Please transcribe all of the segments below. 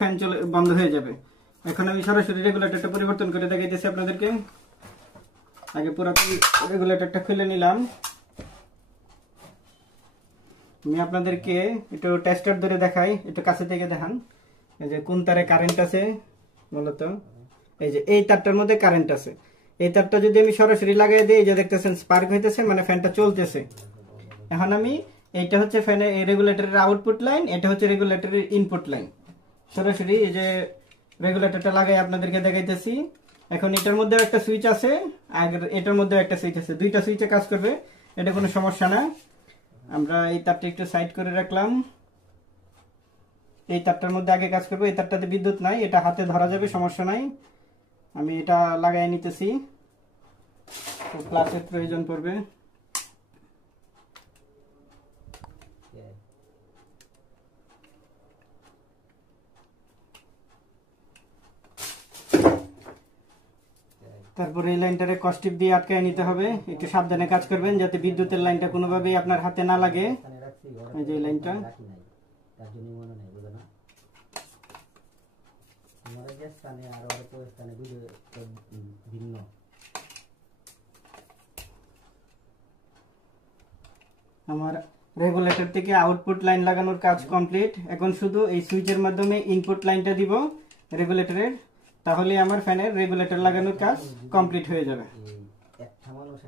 Fan চলে বন্ধ হয়ে যাবে। এখন আমি সরাসরি রেগুলেটরটা পরিবর্তন করে দেখাইতেছি আপনাদেরকে। আগে পুরোপুরি রেগুলেটরটা খুলে নিলাম। আমি আপনাদেরকে একটু টেস্টার ধরে দেখাই, একটু কাছে থেকে দেখান। এই যে কোন তারে কারেন্ট আছে, মূলত এই যে এই তারটার মধ্যে কারেন্ট আছে। এই তারটা যদি আমি সরাসরি লাগাই দিই, এই যে দেখতেছেন স্পার্ক হইতেছে, মানে ফ্যানটা চলতেছে। এখন আমি এইটা হচ্ছে ফ্যানের রেগুলেটরের আউটপুট লাইন, এটা হচ্ছে রেগুলেটরের ইনপুট লাইন। সরাসরি এই যে রেগুলেটরটা লাগাই আপনাদেরকে দেখাইতেছি। এখন এটার মধ্যে একটা সুইচ আছে আর এটার মধ্যে একটা সুইচ আছে, দুইটা সুইচে কাজ করবে, এটা কোনো সমস্যা না। আমরা এই তারটা একটু সাইড করে রাখলাম। এই তারটার মধ্যে আগে কাজ করবে, এই তারটাতে বিদ্যুৎ নাই, এটা হাতে ধরা যাবে, সমস্যা নাই। আমি এটা লাগাই নিতেছি, তো প্লাসের প্রয়োজন পড়বে। তারপরে এই লাইনটারে কস্টিপ দিয়ে আটকায় নিতে হবে। একটু সাবধানে কাজ করবেন যাতে বিদ্যুতের লাইনটা কোনোভাবেই আপনার হাতে না লাগে। এই যে লাইনটা আমার রেগুলেটর থেকে আউটপুট লাইন লাগানোর কাজ কমপ্লিট। এখন শুধু এই সুইচের মাধ্যমে ইনপুট লাইনটা দিব রেগুলেটরের, তাহলে আমার ফ্যানের রেগুলেটর লাগানোর কাজ কমপ্লিট হয়ে যাবে। একটা মানুষ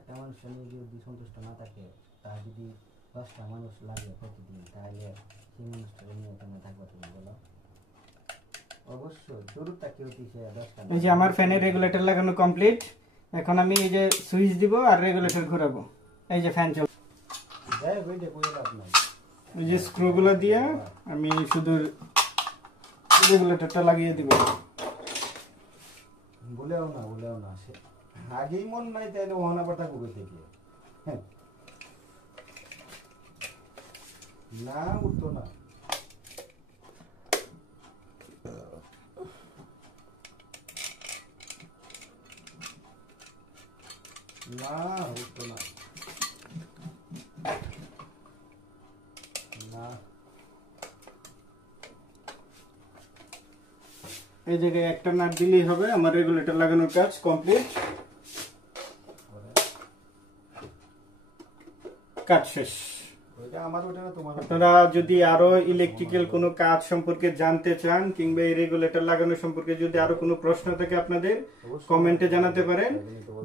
যদি সন্তুষ্ট না থাকে, তার যদি 10টা মানুষ লাগে প্রতিদিন, তাহলে সেই মানুষটা নিয়ে কেন থাকবে তুমি বলো? অবশ্যই জরুরটা কেউ দিছে 10টা। এই যে আমার ফ্যানের রেগুলেটর লাগানো কমপ্লিট। এখন আমি এই যে সুইচ দিব আর রেগুলেটর ঘোরাবো, এই যে ফ্যান চলবে। এই যে স্ক্রুগুলো দিয়ে আমি শুধু রেগুলেটরটা লাগিয়ে দিব। বলেও না আগেই মন নাই, তাইলে ওহানা পাঠা করে থেকে না উঠতো না। না উঠতো না। এই জায়গায় একটা নাট দিলেই হবে, আমার রেগুলেটর লাগানোর কাজ কমপ্লিট, কাজ শেষ। আপনারা যদি আরো ইলেকট্রিক্যাল কোনো কাজ সম্পর্কে জানতে চান কিংবা এই রেগুলেটর লাগানো সম্পর্কে যদি আরো কোনো প্রশ্ন থাকে আপনাদের কমেন্টে জানাতে পারেন।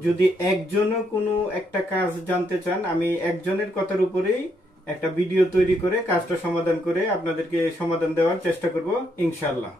যদি একজনও কোনো একটা কাজ জানতে চান, আমি একজনের কথার উপরেই একটা ভিডিও তৈরি করে কাজটা সমাধান করে আপনাদেরকে সমাধান দেওয়ার চেষ্টা করব ইনশাআল্লাহ।